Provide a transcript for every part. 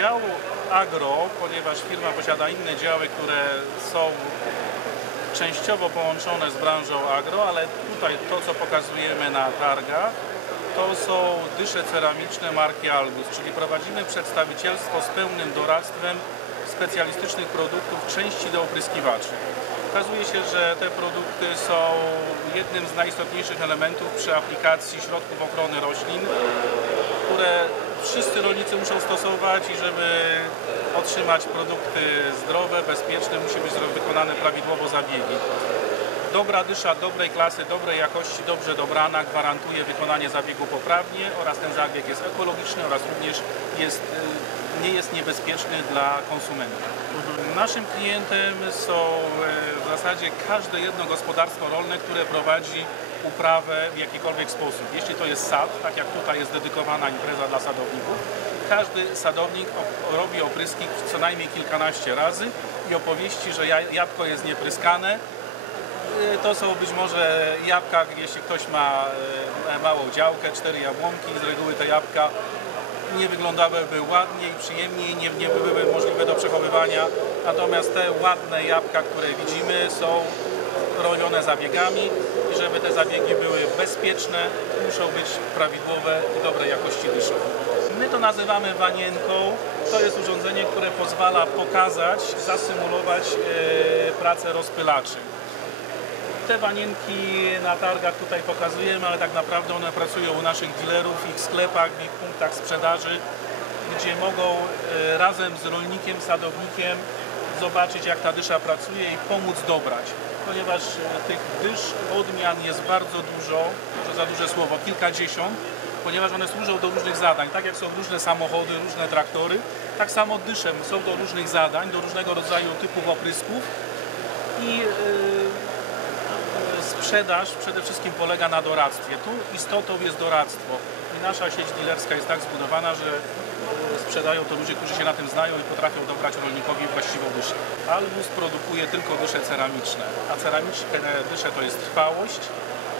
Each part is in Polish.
Dział agro, ponieważ firma posiada inne działy, które są częściowo połączone z branżą agro, ale tutaj to, co pokazujemy na targach, to są dysze ceramiczne marki Albus, czyli prowadzimy przedstawicielstwo z pełnym doradztwem specjalistycznych produktów, części do opryskiwaczy. Okazuje się, że te produkty są jednym z najistotniejszych elementów przy aplikacji środków ochrony roślin, które wszyscy rolnicy muszą stosować i żeby otrzymać produkty zdrowe, bezpieczne, musi być wykonane prawidłowo zabiegi. Dobra dysza dobrej klasy, dobrej jakości, dobrze dobrana gwarantuje wykonanie zabiegu poprawnie oraz ten zabieg jest ekologiczny oraz również jest, y, nie jest niebezpieczny dla konsumenta. Naszym klientem są y, w zasadzie każde jedno gospodarstwo rolne, które prowadzi uprawę w jakikolwiek sposób. Jeśli to jest sad, tak jak tutaj jest dedykowana impreza dla sadowników, każdy sadownik robi opryski co najmniej kilkanaście razy i opowieści, że ja- jabłko jest niepryskane, Y, to są być może jabłka, jeśli ktoś ma y, małą działkę, cztery jabłonki, z reguły te jabłka nie wyglądałyby ładniej, przyjemniej, nie, nie byłyby możliwe do przechowywania. Natomiast te ładne jabłka, które widzimy, są robione zabiegami i żeby te zabiegi były bezpieczne, muszą być prawidłowe i dobrej jakości dysze. My to nazywamy wanienką. To jest urządzenie, które pozwala pokazać, zasymulować e, pracę rozpylaczy. Te wanienki na targach tutaj pokazujemy, ale tak naprawdę one pracują u naszych dealerów, ich sklepach, w ich punktach sprzedaży, gdzie mogą e, razem z rolnikiem, sadownikiem zobaczyć jak ta dysza pracuje i pomóc dobrać. Ponieważ e, tych dysz, odmian jest bardzo dużo, może za duże słowo, kilkadziesiąt, ponieważ one służą do różnych zadań. Tak jak są różne samochody, różne traktory, tak samo dysze są do różnych zadań, do różnego rodzaju typów oprysków i e, sprzedaż przede wszystkim polega na doradztwie. Tu istotą jest doradztwo i nasza sieć dealerska jest tak zbudowana, że e, sprzedają to ludzie, którzy się na tym znają i potrafią dobrać rolnikowi właściwą dyszę. Albus produkuje tylko dysze ceramiczne, a ceramiczne dysze to jest trwałość,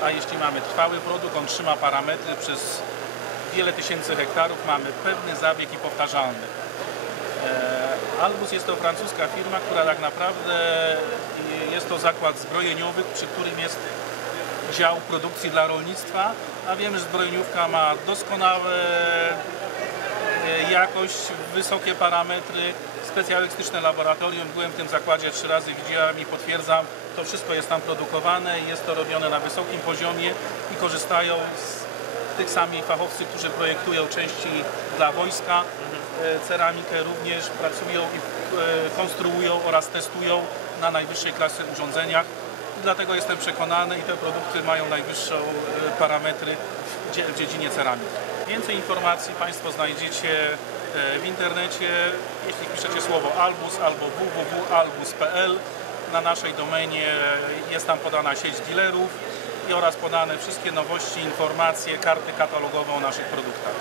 a jeśli mamy trwały produkt, on trzyma parametry przez wiele tysięcy hektarów, mamy pewny zabieg i powtarzalny. Albus jest to francuska firma, która tak naprawdę i jest to zakład zbrojeniowy, przy którym jest dział produkcji dla rolnictwa, a wiemy, że zbrojeniówka ma doskonałe e, jakość, wysokie parametry, specjalistyczne laboratorium. Byłem w tym zakładzie trzy razy, widziałem i potwierdzam, to wszystko jest tam produkowane jest to robione na wysokim poziomie i korzystają z tych samych fachowcy, którzy projektują części dla wojska, ceramikę również pracują i e, konstruują oraz testują na najwyższej klasy urządzeniach. Dlatego jestem przekonany i te produkty mają najwyższe e, parametry w dzie- w dziedzinie ceramiki. Więcej informacji Państwo znajdziecie e, w internecie, jeśli piszecie słowo albus albo www.albus.pl. Na naszej domenie jest tam podana sieć dealerów oraz podane wszystkie nowości, informacje, karty katalogowe o naszych produktach.